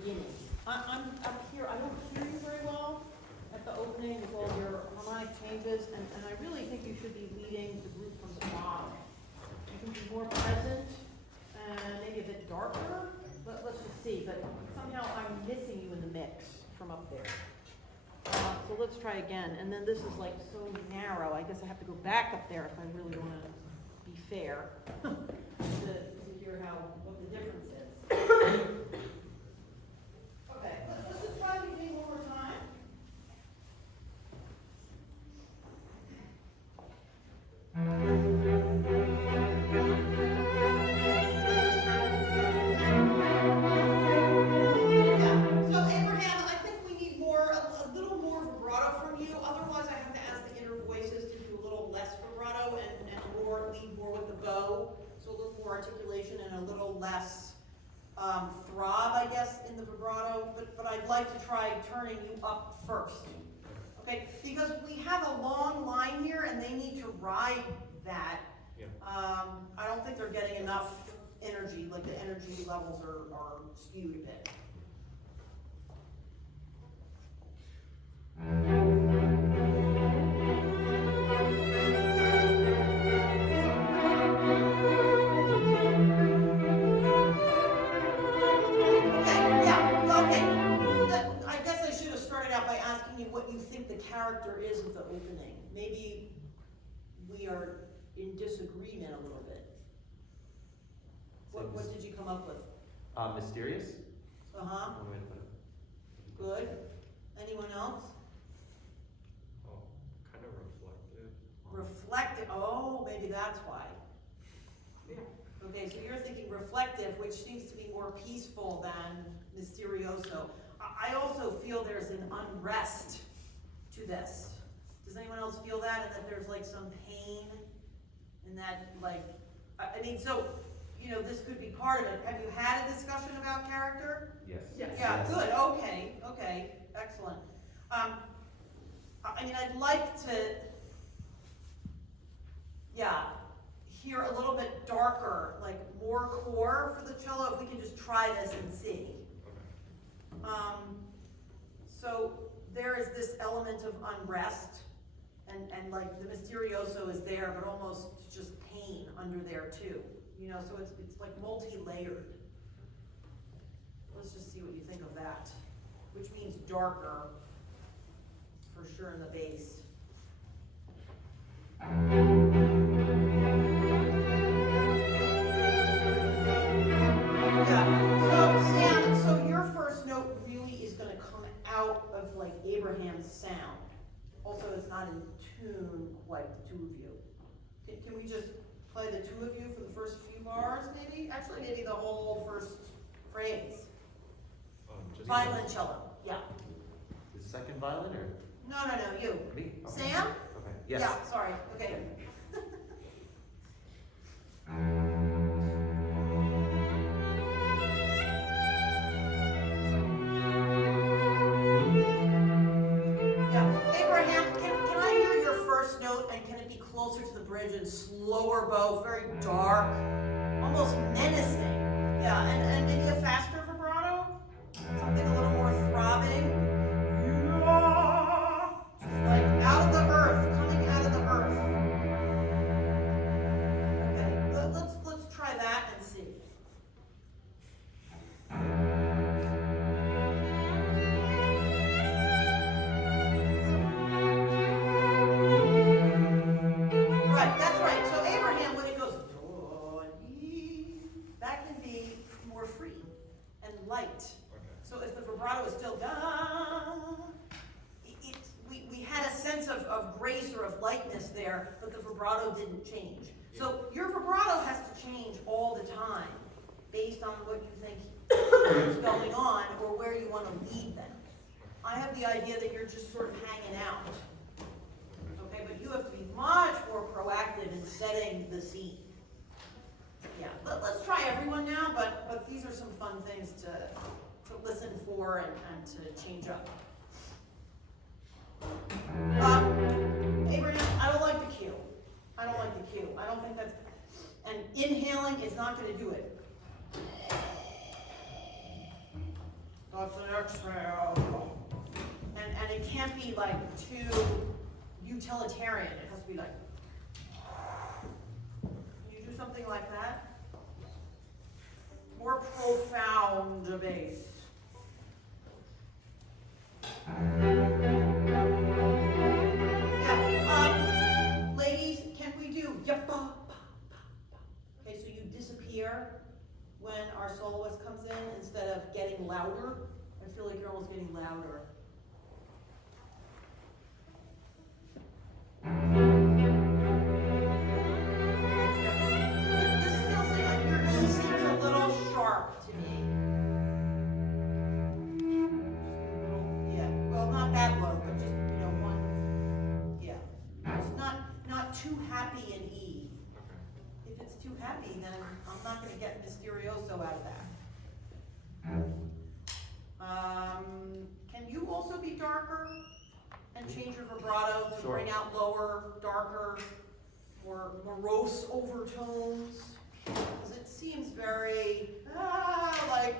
beginning. I'm up here, I don't hear you very well at the opening with all your harmonic changes, and I really think you should be leading the group from the bottom. You can be more present, and maybe a bit darker, but let's just see, but somehow I'm missing you in the mix from up there. So let's try again, and then this is like so narrow, I guess I have to go back up there if I really want to be fair to hear what the difference is. Okay, let's just try the beginning one more time. Articulation and a little less throb, I guess, in the vibrato, but I'd like to try turning you up first, okay? Because we have a long line here and they need to ride that. Yeah. I don't think they're getting enough energy, like the energy levels are skewed a bit. Character is of the opening. Maybe we are in disagreement a little bit. What did you come up with? Mysterious. Uh-huh. One way to put it. Good. Anyone else? Oh, kind of reflective. Reflective. Oh, maybe that's why. Yeah. Okay, so you're thinking reflective, which seems to be more peaceful than mysterioso. I also feel there's an unrest to this. Does anyone else feel that? And that there's like some pain in that, like, I mean, so, you know, this could be part of it. Have you had a discussion about character? Yes. Yeah, yes. Good, okay, excellent. I mean, I'd like to, hear a little bit darker, like more core for the cello, if we can just try this and see. So there is this element of unrest, and like the mysterioso is there, but almost just pain under there too. You know, so it's like multi-layered. Let's just see what you think of that, which means darker, for sure, in the bass. So your first note really is going to come out of like Abraham's sound. Also, it's not in tune like the two of you. Can we just play the two of you for the first few bars, maybe? Actually, maybe the whole first phrase. Violoncello, yeah. The second violin, or? No, you. Me? Okay. Sam? Okay. Yes. Yeah, sorry. Okay. Closer to the bridge and slower bow, very dark, almost menacing. Yeah, and maybe a faster vibrato, something a little more throbbing. Just like out of the earth, coming out of the earth. Okay, let's try that and see. But the vibrato didn't change. So your vibrato has to change all the time based on what you think is going on or where you want to lead them. I have the idea that you're just sort of hanging out. Okay, but you have to be much more proactive in setting the scene. Yeah, let's try everyone now, but these are some fun things to listen for and to change up. Abraham, I don't like the cue. I don't think that's, and inhaling is not going to do it. That's an exhale. And it can't be like too utilitarian. It has to be like, can you do something like that? More profound bass. Yeah, ladies, can we do yappa? Okay, so you disappear when our soloist comes in instead of getting louder. I feel like you're almost getting louder. This still seems like your E seems a little sharp to me. Yeah, well, not that low, but just, one, yeah. It's not too happy in E. Okay. If it's too happy, then I'm not gonna get Mysterioso out of that. Can you also be darker and change your vibrato to Sure. bring out lower, darker, more morose overtones? Because it seems very, like,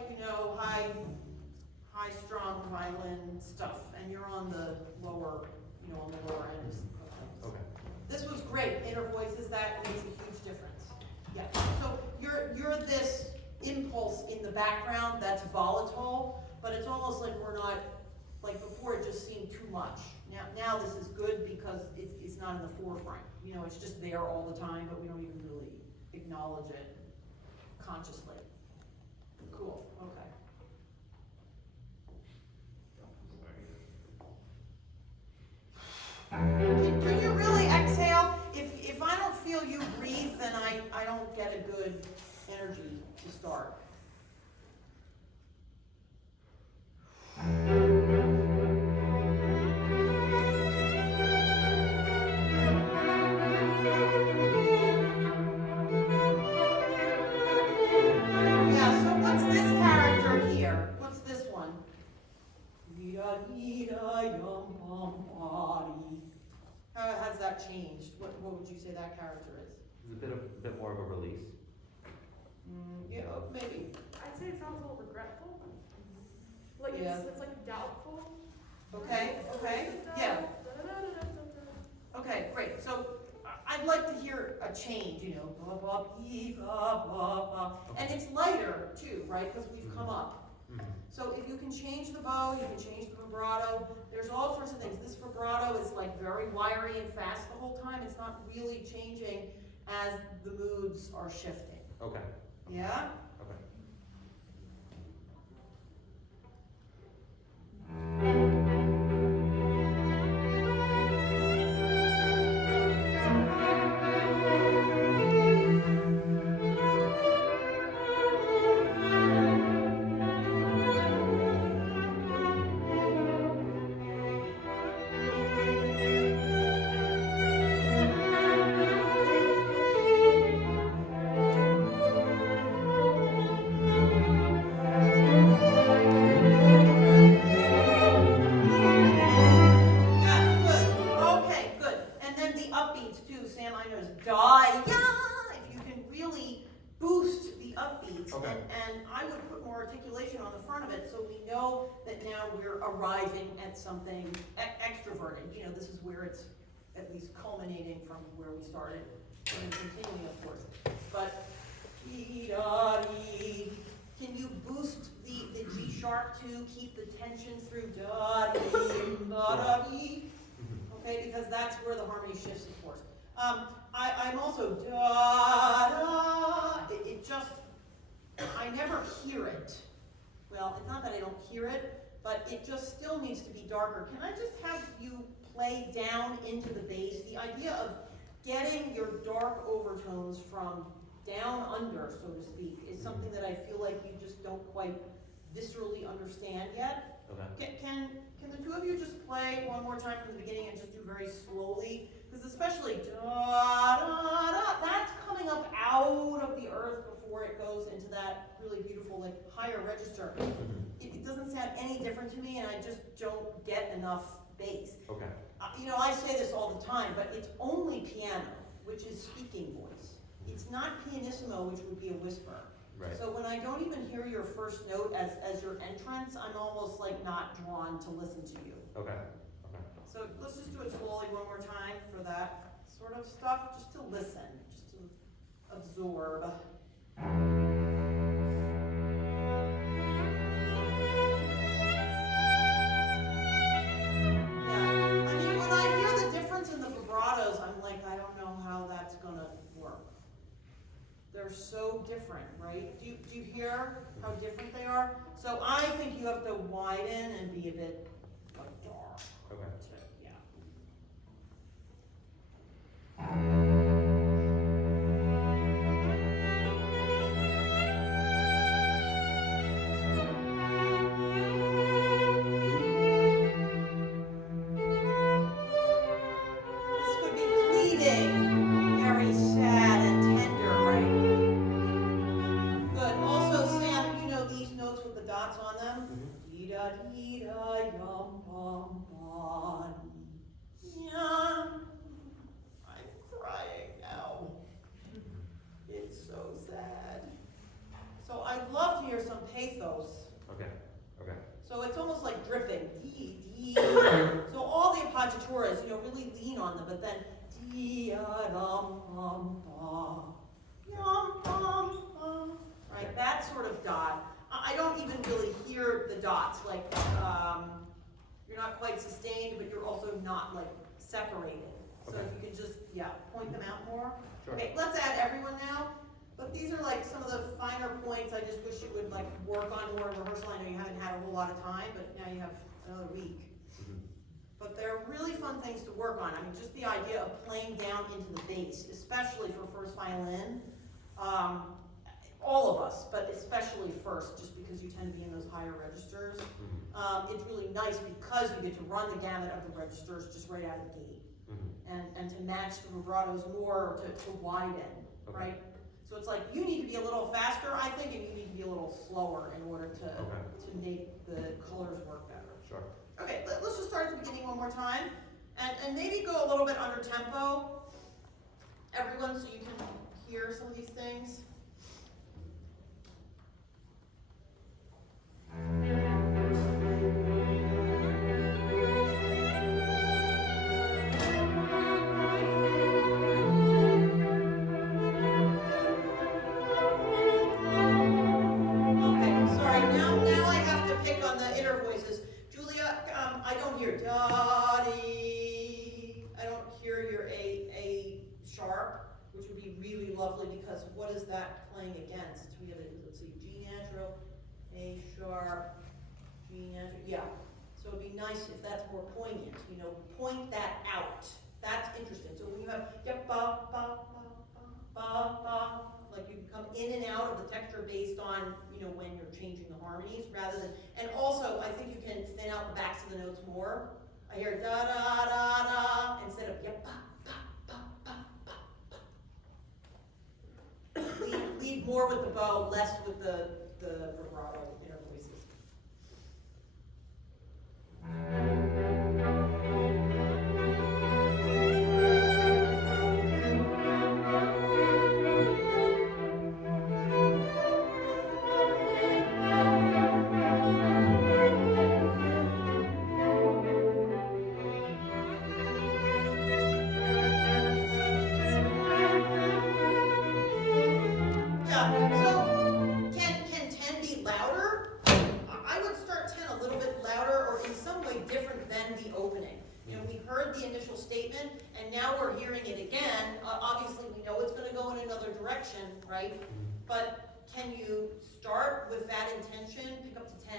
high-strung violin stuff, and you're on the lower, on the lower end. Okay. This was great. Inner voices, that makes a huge difference. Yeah. So you're this impulse in the background that's volatile, but it's almost like we're not, like before it just seemed too much. Now this is good because it's not in the forefront. It's just there all the time, but we don't even really acknowledge it consciously. Cool. Okay. Can you really exhale? If I don't feel you breathe, then I don't get a good energy to start. Yeah, so what's this character here? What's this one? How has that changed? What would you say that character is? It's a bit more of a release. Yeah, maybe. I'd say it sounds a little regretful. Like Yeah. it's like doubtful. Okay, yeah. Okay, great. So I'd like to hear a change, blah, blah, bee, blah, blah, blah. And it's lighter too, right? Because we've come up. So if you can change the bow, you can change the vibrato. There's all sorts of things. This vibrato is like very wiry and fast the whole time. It's not really changing as the moods are shifting. Okay. Yeah? Okay. Something extroverted. This is where it's at least culminating from where we started, and continuing, of course. But can you boost the G sharp to keep the tension through da dee da da dee? Okay, because that's where the harmony shifts, of course. I'm also da da. It just, I never hear it. Well, it's not that I don't hear it, but it just still needs to be darker. Can I just have you play down into the bass? The idea of getting your dark overtones from down under, so to speak, is something that I feel like you just don't quite viscerally understand yet. Okay. Can the two of you just play one more time from the beginning and just do very slowly? Because especially da da da, that's coming up out of the earth before it goes into that really beautiful, like, higher register. It doesn't sound any different to me, and I just don't get enough bass. Okay. I say this all the time, but it's only piano, which is speaking voice. It's not pianissimo, which would be a whisper. Right. So when I don't even hear your first note as your entrance, I'm almost like not drawn to listen to you. Okay. Okay. So let's just do it slowly one more time for that sort of stuff, just to listen, just to absorb. When I hear the difference in the vibratos, I'm like, I don't know how that's gonna work. They're so different, right? Do you hear how different they are? So I think you have to widen and be a bit like dark. Okay. Yeah. This could be pleading, very sad and tender, right? Good. Also, Sam, you know these notes with the dots on them? Dee da dee da yum bum ba dee. Yum. I'm crying now. It's so sad. So I'd love to hear some pathos. Okay. Okay. So it's almost like dripping. Dee, dee. So all the appoggiaturas, really lean on them, but then dee dum bum ba. Yum bum bum. Right, that sort of dot. I don't even really hear the dots, like you're not quite sustained, but you're also not like separated. So Okay. if you could just, point them out more. Sure. Okay, let's add everyone now. But these are like some of the finer points I just wish you would like work on more in rehearsal. I know you haven't had a whole lot of time, but now you have another week. But they're really fun things to work on. I mean, just the idea of playing down into the bass, especially for first violin. All of us, but especially first, just because you tend to be in those higher registers. It's really nice because you get to run the gamut of the registers just right out of the gate. And to match the vibratos more, to widen, right? So it's like, you need to be a little faster, I think, and you need to be a little slower in order to make the colors work better. Sure. Okay, let's just start at the beginning one more time. And maybe go a little bit under tempo, everyone, so you can hear some of these things. I don't hear da-dee. I don't hear your A sharp, which would be really lovely because what is that playing against? We have let's see, G natural, A sharp, G natural, yeah. So it'd be nice if that's more poignant, point that out. That's interesting. So when you have ba, ba, ba, ba, ba, like you come in and out of the texture based on, when you're changing the harmonies rather than, and also I think you can thin out the backs of the notes more. I hear da da da da instead of ba ba ba ba ba ba. Lead more with the bow, less with the vibrato inner voices. Right? But can you start with that intention, pick up to 10,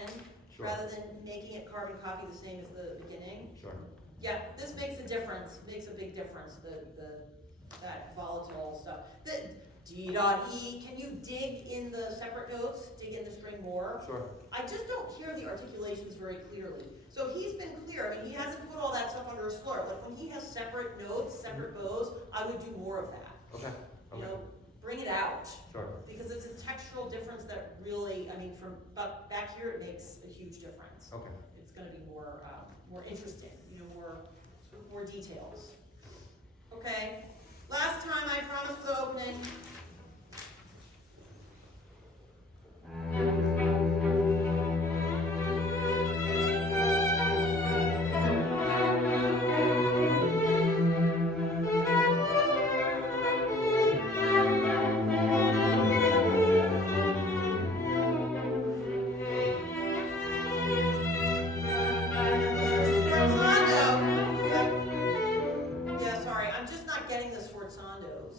Sure. rather than making it carbon copy the same as the beginning? Sure. Yeah, this makes a difference, makes a big difference, that volatile stuff. The D dot E, can you dig in the separate notes, dig in the string more? Sure. I just don't hear the articulations very clearly. So he's been clear, he hasn't put all that stuff under a slur. Like when he has separate notes, separate bows, I would do more of that. Okay. Bring it out. Sure. Because it's a textural difference that really, from back here, it makes a huge difference. Okay. It's going to be more interesting, more details. Okay. Last time I promised the opening. getting the sforzandos,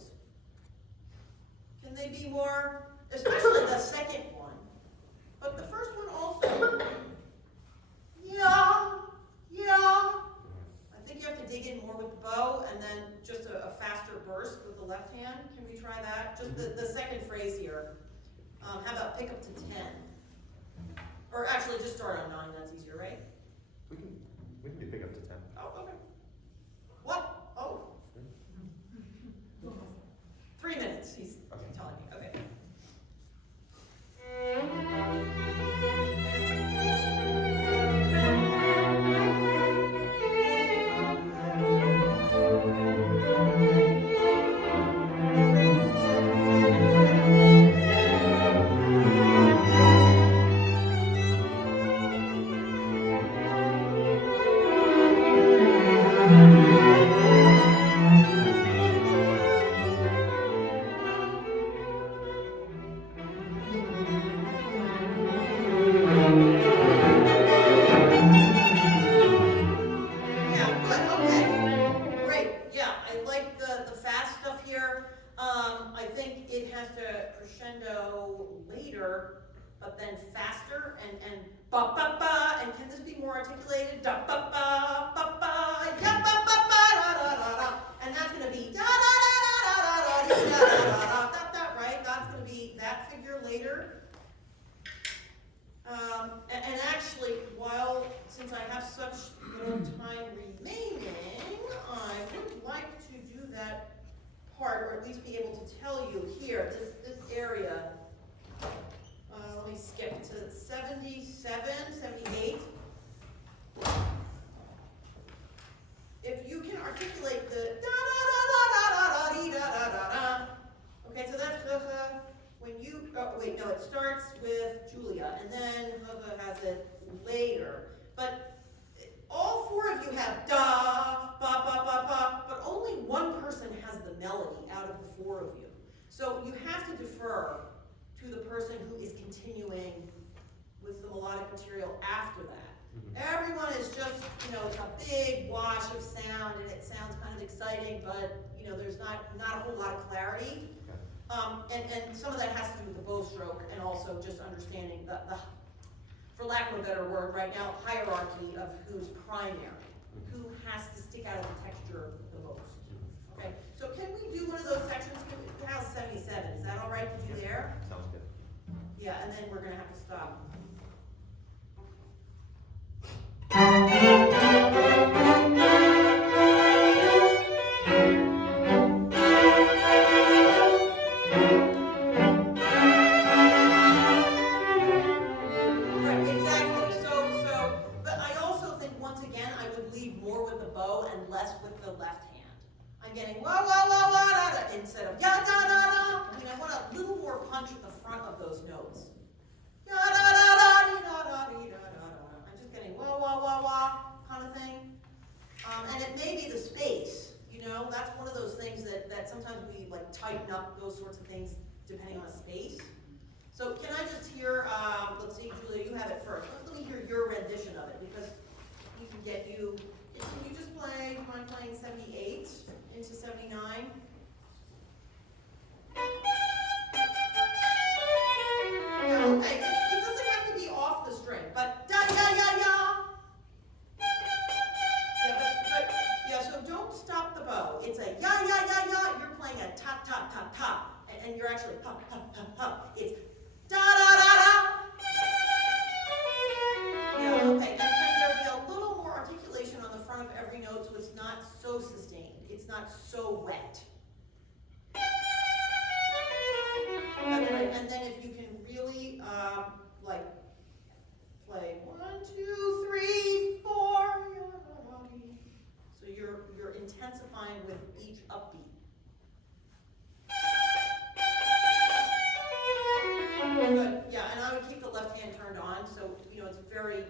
can they be more, especially the second one, but the first one also, yeah, yeah. I think you have to dig in more with the bow and then just a faster burst with the left hand. Can we try that? Just the second phrase here. How about pick up to 10? Or actually just start on 9, that's easier, right? We can do pick up to 10. Oh, okay. What? Oh. 3 minutes, he's telling me, okay. But then faster and ba ba ba, and can this be more articulated? Da ba ba ba ba, ya ba ba ba da da da da, and that's going to be da da da da da da da da da da da, right? That's going to be that figure later. And actually, since I have such little time remaining, I would like to do that part, or at least be able to tell you here, this area. Let me skip to 77, 78. If you can articulate the da da da da da da da da da da. Okay, so that's when you. Oh wait, no, it starts with Julia, and then has it later. But all 4 of you have da ba ba ba ba, but only one person has the melody out of the 4 of you. So you have to defer to the person who is continuing with the melodic material after that. Everyone is just, it's a big wash of sound, and it sounds kind of exciting, but, there's not a whole lot of clarity. And some of that has to do with the bow stroke, and also just understanding the, for lack of a better word, right now, hierarchy of who's primary, who has to stick out of the texture the most. Okay, so can we do one of those sections? How's 77? Is that all right to do there? Sounds good. Yeah, and then we're going to have to stop. Right, exactly. So, but I also think, once again, I would lead more with the bow and less with the left hand. I'm getting wah, wah, wah, wah, da, da, instead of ya, da, da, da. I want a little more punch at the front of those notes. Ya, da, da, da, dee, da, da, dee, da, da, da. I'm just getting wah, wah, wah, wah kind of thing. And it may be the space, that's one of those things that sometimes we tighten up those sorts of things depending on a space. So can I just hear, let's see, Julia, you have it first. Let me hear your rendition of it, because we can get you, can you just play, mind playing 78 into 79? Yeah, okay, it doesn't have to be off the string, but da ya ya ya. Yeah, so don't stop the bow. It's a ya ya ya ya. You're playing a ta ta ta ta, and you're actually pa pa pa pa. It's da da da da. Yeah, okay. And can there be a little more articulation on the front of every note, so it's not so sustained? It's not so wet. And then if you can really play 1, 2, 3, 4. So you're intensifying with each upbeat. Good. Yeah, and I would keep the left hand turned on, so it's very,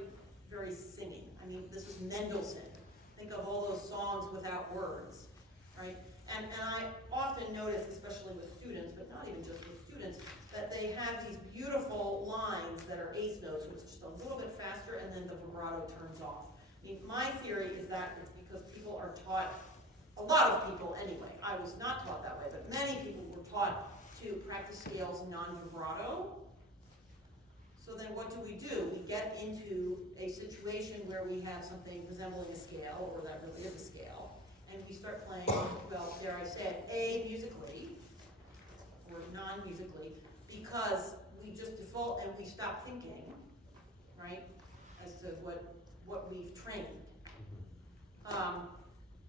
very singing. I mean, this is Mendelssohn. Think of all those songs without words, right? And I often notice, especially with students, but not even just with students, that they have these beautiful lines that are eighth notes, so it's just a little bit faster, and then the vibrato turns off. I mean, my theory is that it's because people are taught a lot of people anyway, I was not taught that way, but many people were taught to practice scales non-vibrato. So then what do? We get into a situation where we have something resembling a scale, or that really is a scale, and we start playing, well, dare I say it, musically, or non-musically, because we just default and we stop thinking, right, as to what we've trained.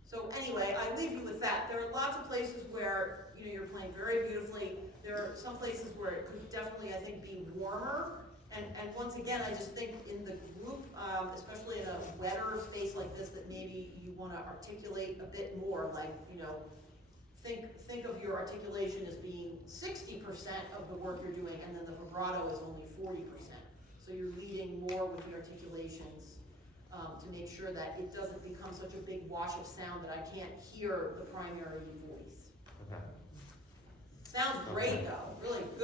So anyway, I leave you with that. There are lots of places where, you know, you're playing very beautifully. There are some places where it could definitely, I think, be warmer. And once again, I just think in the group, especially in a wetter space like this, that maybe you want to articulate a bit more, like, you know, think of your articulation as being 60% of the work you're doing, and then the vibrato is only 40%. So you're leading more with the articulations to make sure that it doesn't become such a big wash of sound that I can't hear the primary voice. Okay. Sounds great though, really good.